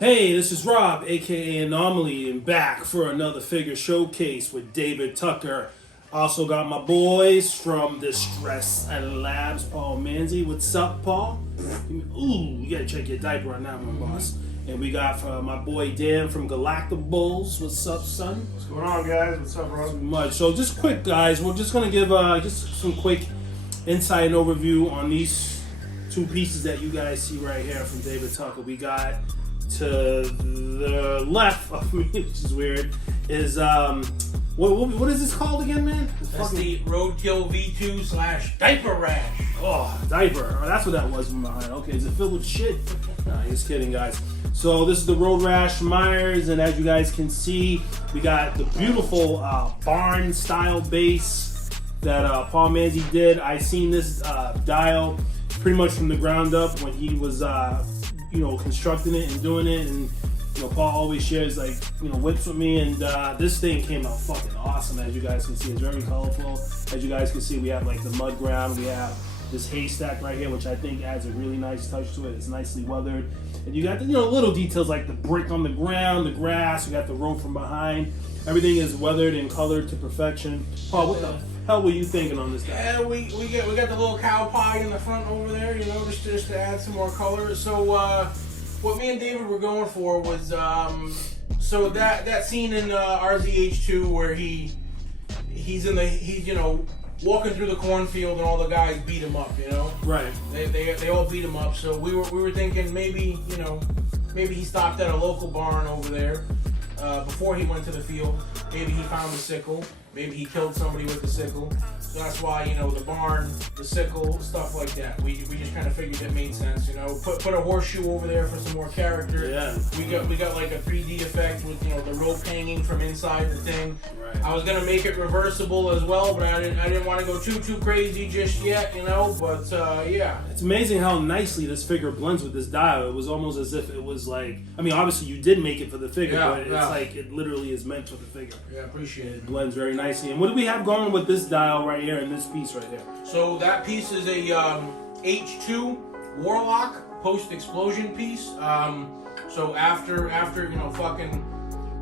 Hey, this is Rob, aka Anomaly, and back for another figure showcase with David Tucker. Also got my boys from Distress and Labs, Paul Manzi. What's up, Paul? Ooh, you gotta check your diaper on that one, boss. And we got my boy Dan from Galactables. What's up, son? What's going on, guys? What's up, Rob? Much. So just quick, guys. We're just gonna give just some quick insight and overview on these two pieces that you guys see right here from David Tucker. We got to the left of me, which is weird, is what is this called again, man? That's the Roadkill V2 / diaper rash. Oh, diaper. Oh, that's what that was from behind. Okay, is it filled with shit? Nah, just kidding, guys. So this is the Roadkill Myers, and as you guys can see, we got the beautiful barn-style base that Paul Manzi did. I seen this dial pretty much from the ground up when he was constructing it and doing it, and Paul always shares whips with me, and this thing came out fucking awesome. As you guys can see, it's very colorful. As you guys can see, we have the mud ground, we have this haystack right here, which I think adds a really nice touch to it. It's nicely weathered, and you got the little details like the brick on the ground, the grass. You got the rope from behind. Everything is weathered and colored to perfection. Paul, what the hell were you thinking on this guy? Yeah, we got the little cow pie in the front over there, just to add some more color. So what me and David were going for was so that scene in RZH2 where he's walking through the cornfield and all the guys beat him up, Right. They all beat him up. So we were thinking maybe he stopped at a local barn over there before he went to the field. Maybe he found the sickle. Maybe he killed somebody with the sickle. So that's why, the barn, the sickle, stuff like that. We just kind of figured it made sense, Put a horseshoe over there for some more character. Yeah. We got like a 3D effect with, the rope hanging from inside the thing. Right. I was gonna make it reversible as well, but I didn't want to go too crazy just yet, But yeah. It's amazing how nicely this figure blends with this dial. It was almost as if it was obviously you did make it for the figure, but it's like it literally is meant for the figure. Yeah, appreciate it. It blends very nicely. And what do we have going with this dial right here and this piece right here? So that piece is a H2 Warlock post-explosion piece. So after fucking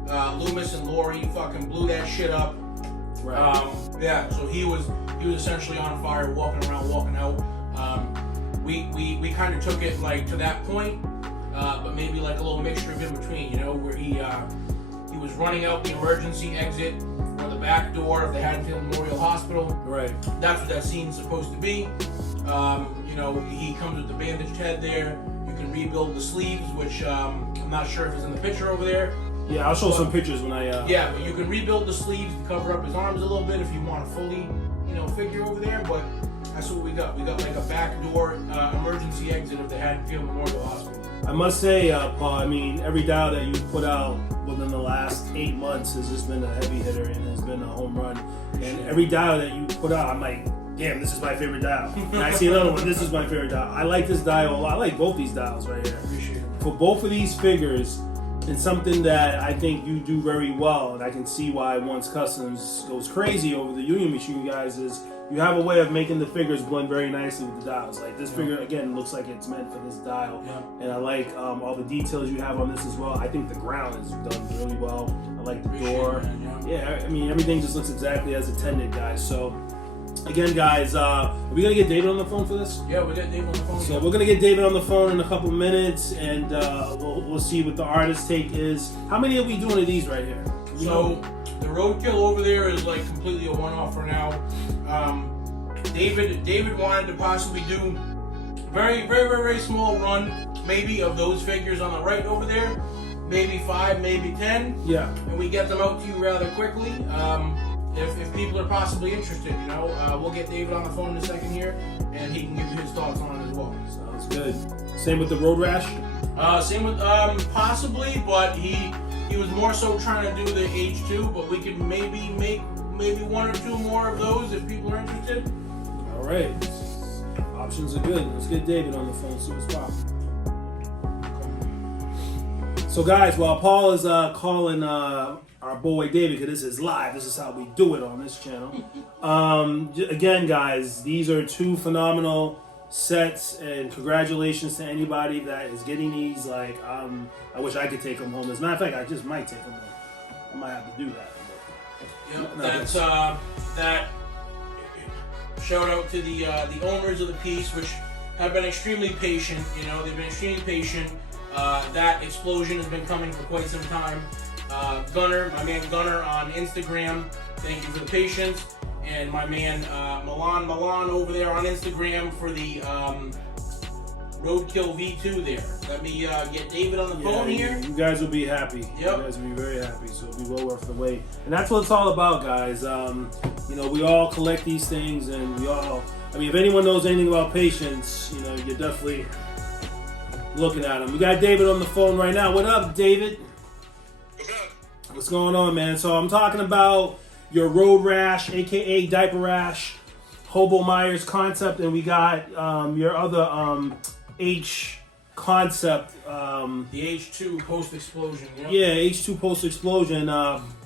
Loomis and Lori fucking blew that shit up. Right. Yeah. So he was essentially on fire, walking around, walking out. We kind of took it to that point, but maybe a little mixture of in between, where he was running out the emergency exit or the back door of the Haddonfield Memorial Hospital. Right. That's what that scene's supposed to be. He comes with the bandaged head there. You can rebuild the sleeves, which I'm not sure if it's in the picture over there. Yeah, I'll show some pictures when I... Yeah, but you can rebuild the sleeves to cover up his arms a little bit if you want a fully, figure over there. But that's what we got. We got a back door emergency exit of the Haddonfield Memorial Hospital. I must say, Paul, every dial that you put out within the last 8 months has just been a heavy hitter and has been a home run. And every dial that you put out, I'm like, damn, this is my favorite dial. And I see another one, this is my favorite dial. I like this dial a lot. I like both these dials right here. Appreciate it. For both of these figures, and something that I think you do very well, and I can see why Once Customs goes crazy over the Union Machine, you guys, is you have a way of making the figures blend very nicely with the dials. Like this figure, again, looks like it's meant for this dial. Yeah. And I like all the details you have on this as well. I think the ground is done really well. I like the door. It, man, yeah, everything just looks exactly as intended, guys. So, again, guys, are we going to get David on the phone for this? Yeah, we got David on the phone. So we're going to get David on the phone in a couple minutes, and we'll see what the artist take is. How many are we doing of these right here? So the Roadkill over there is completely a one-off for now. David wanted to possibly do very, very, very, very small run, maybe of those figures on the right over there, maybe 5, maybe 10. Yeah. And we get them out to you rather quickly. If people are possibly interested, we'll get David on the phone in a second here, and he can give you his thoughts on it as well. Sounds good. Same with the Road Rash? Same with possibly, but he was more so trying to do the H2, but we could maybe make 1 or 2 more of those if people are interested. All right. Options are good. Let's get David on the phone, see what's popping. So, guys, while Paul is calling our boy David, because this is live, this is how we do it on this channel. Again, guys, these are two phenomenal sets, and congratulations to anybody that is getting these. Like, I wish I could take them home. As a matter of fact, I just might take them home. I might have to do that. Yep, that's that. Shout out to the owners of the piece, which have been extremely patient. You know, they've been extremely patient. That explosion has been coming for quite some time. Gunner, my man Gunner on Instagram, thank you for the patience. And my man Milan over there on Instagram for the Roadkill V2 there. Let me get David on the phone here. You guys will be happy. Yep. You guys will be very happy, so it'll be well worth the wait. And that's what it's all about, guys. You know, we all collect these things, and we all, I mean, if anyone knows anything about patience, you know, you're definitely looking at them. We got David on the phone right now. What up, David? What's up? What's going on, man? So I'm talking about your Road Rash, aka Diaper Rash, Hobo Myers concept, and we got your other H concept. The H2 post explosion. Yep. Yeah, H2 post explosion.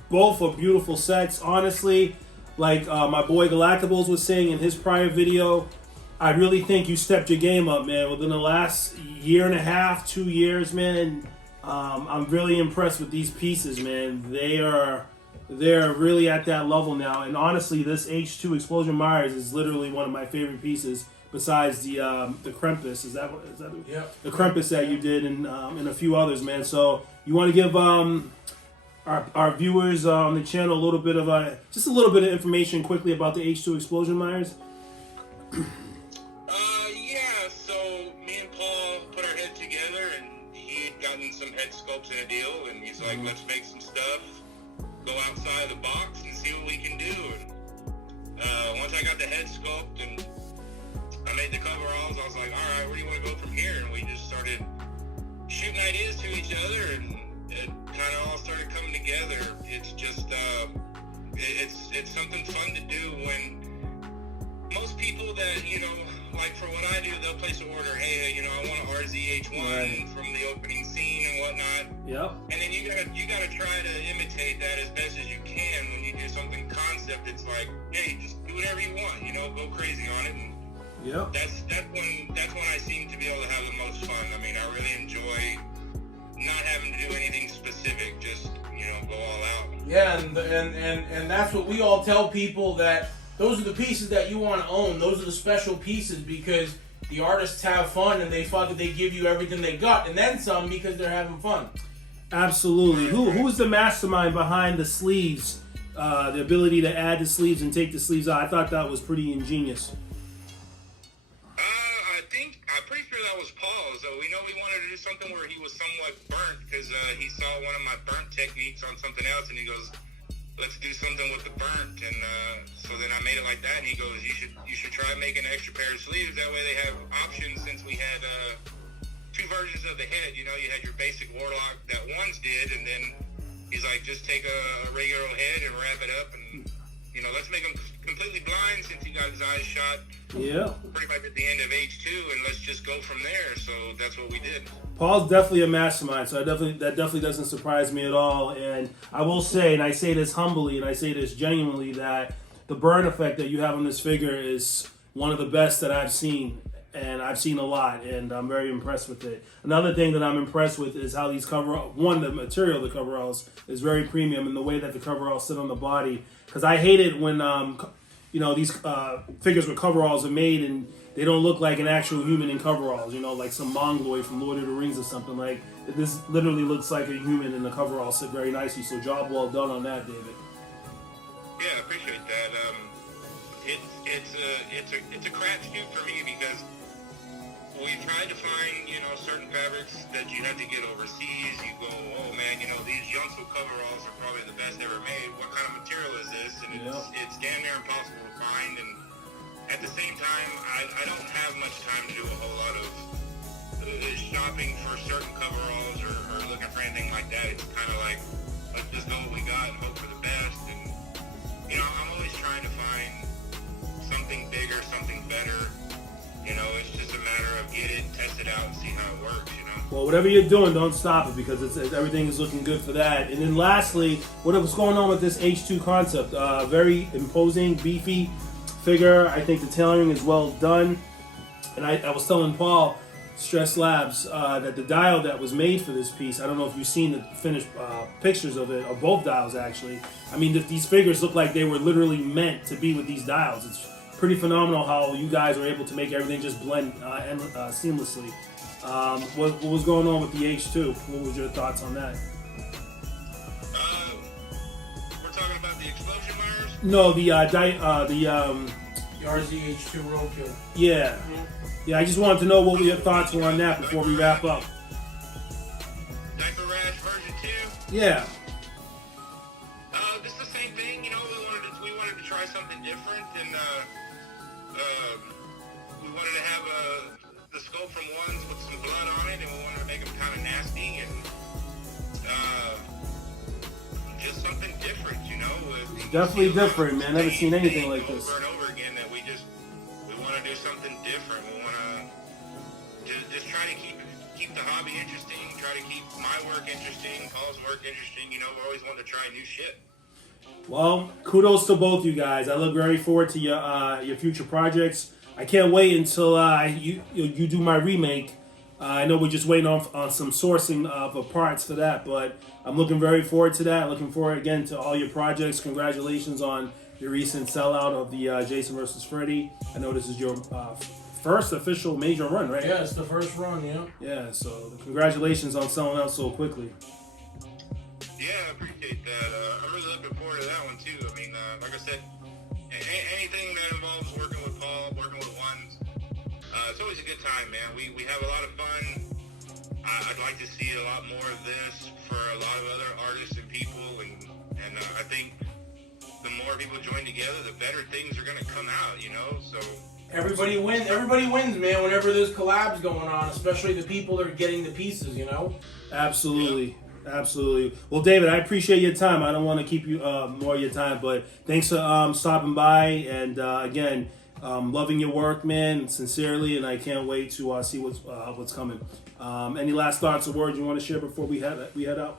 Both are beautiful sets. Honestly, like my boy Galactables was saying in his prior video, I really think you stepped your game up, man. Within the last year and a half, 2 years, man. I'm really impressed with these pieces, man. They're really at that level now. And honestly, this H2 Explosion Myers is literally one of my favorite pieces. Besides the Krampus, is that Yep. the Krampus that you did, and a few others, man. So you want to give our viewers on the channel a little bit of just a little bit of information quickly about the H2 Explosion Myers? Yeah, so me and Paul put our heads together, and he had gotten some head sculpts in a deal, and he's like, let's make some stuff, go outside the box and see what we can do. And once I got the head sculpt and I made the coveralls, I was like, all right, where do you want to go from here? And we just started shooting ideas to each other, and it kind of all started coming together. It's just, it's something fun to do when most people that, you know, like for what I do, they'll place an order, hey, you know, I want an RZH1 from the opening scene and whatnot. Yep. And then you gotta try to imitate that as best as you can. When you do something concept, it's like, hey, just do whatever you want, you know, go crazy on it. And Yep. that's when I seem to be able to have the most fun. I mean, I really enjoy not having to do anything specific, just, you know, go all out. Yeah, and that's what we all tell people, that those are the pieces that you want to own. Those are the special pieces, because the artists have fun and they give you everything they got, and then some, because they're having fun. Absolutely. Who is the mastermind behind the sleeves? The ability to add the sleeves and take the sleeves out. I thought that was pretty ingenious. I'm pretty sure that was Paul. So we know we wanted to do something where he was somewhat burnt, because he saw one of my burnt techniques on something else, and he goes, let's do something with the burnt. And so then I made it like that, and he goes, you should try making an extra pair of sleeves. That way they have options, since we had two versions of the head. You know, you had your basic Warlock that ones did, and then he's like, just take a regular head and wrap it up, and, you know, let's make him completely blind, since he got his eyes shot pretty much at the end of H2, and let's just go from there. So that's what we did. Paul's definitely a mastermind, so that definitely doesn't surprise me at all. And I will say, and I say this humbly, and I say this genuinely, that the burn effect that you have on this figure is one of the best that I've seen, and I've seen a lot, and I'm very impressed with it. Another thing that I'm impressed with is how these the material of the coveralls is very premium, and the way that the coveralls sit on the body. Because I hate it when you know, these figures with coveralls are made and they don't look like an actual human in coveralls, you know, like some Mongoloid from Lord of the Rings or something. Like, this literally looks like a human, and the coveralls sit very nicely. So job well done on that, David. Yeah, I appreciate that. It's a crapshoot for me, because we tried to find, you know, certain fabrics that you had to get overseas. You go, oh man, you know, these Youngsville coveralls are probably the best ever made. What kind of material is this? And it's damn near impossible to find. And at the same time, I don't have much time to do a whole lot of shopping for certain coveralls or looking for anything like that. It's kind of like, let's just go what we got and hope for the best. And, you know, I'm always trying to find something bigger, something better. You know, it's just a matter of get it, test it out, and see how it works, you know? Well, whatever you're doing, don't stop it, because everything is looking good for that. And then lastly, what's going on with this H2 concept? Very imposing, beefy figure. I think the tailoring is well done. And I was telling Paul, Stress Labs, that the dial that was made for this piece, I don't know if you've seen the finished pictures of it, or both dials actually. I mean, these figures look like they were literally meant to be with these dials. It's pretty phenomenal how you guys were able to make everything just blend seamlessly. What was going on with the H2? What was your thoughts on that? We're talking about the explosion wires? No, the RZH2 Roadkill. yeah. Yeah, I just wanted to know what your thoughts were on that before we wrap up. Diaper Rash version 2? Yeah. It's the same thing, you know. We wanted to try something different, and we wanted to have the scope from ones with some blood on it, and we wanted to make them kind of nasty and just something different, you know. Definitely different, man. Never seen anything like this. Over and over again, that we want to do something different. We want to just try to keep the hobby interesting, try to keep my work interesting, Paul's work interesting. You know, we always want to try new shit. Well, kudos to both you guys. I look very forward to your future projects. I can't wait until you do my remake. I know we're just waiting on some sourcing of parts for that, but I'm looking very forward to that. Looking forward again to all your projects. Congratulations on your recent sellout of the Jason vs. Freddy. I know this is your first official major run, right? Yeah, it's the first run, yeah. Yeah, so congratulations on selling out so quickly. Yeah, I appreciate that. I'm really looking forward to that one too. I mean, like I said, anything that involves working with Paul, working with ones, it's always a good time, man. We have a lot of fun. I'd like to see a lot more of this for a lot of other artists and people, and I think the more people join together, the better things are going to come out, you know. So everybody wins, man. Whenever there's collabs going on, especially the people that are getting the pieces, you know. Absolutely. Yeah. Absolutely. Well, David, I appreciate your time. I don't want to keep you more of your time, but thanks for stopping by. And again, loving your work, man, sincerely, and I can't wait to see what's coming. Any last thoughts or words you want to share before we head out?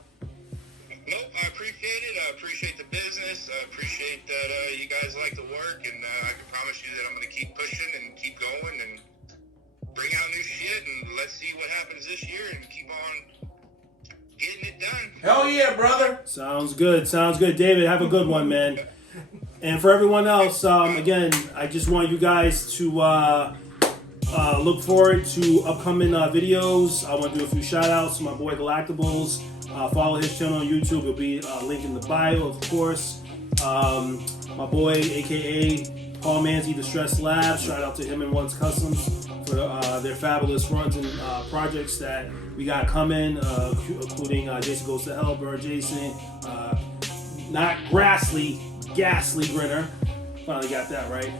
Nope, I appreciate it. I appreciate the business. I appreciate that you guys like the work, and I can promise you that I'm going to keep pushing and keep going and bring out new shit, and let's see what happens this year and keep on getting it done. Hell yeah, brother. Sounds good. Sounds good. David, have a good one, man. And for everyone else, again, I just want you guys to look forward to upcoming videos. I want to do a few shout outs to my boy Galactables. Follow his channel on YouTube. It'll be a link in the bio, of course. My boy, a.k.a. Paul Manzi, the Stress Labs. Shout out to him and One's Customs for their fabulous runs and projects that we got coming, including Jason Goes to Hell, Bird Jason, not Grassley, Ghastly Grinner. Finally got that right.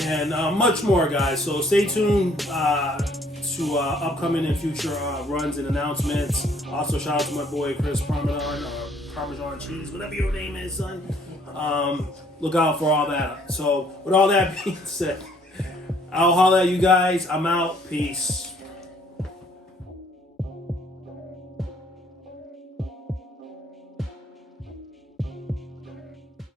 And much more, guys. So stay tuned to upcoming and future runs and announcements. Also, shout out to my boy Chris Parmesan, or Parmesan Cheese, whatever your name is, son. Look out for all that. So, with all that being said, I'll holler at you guys. I'm out. Peace.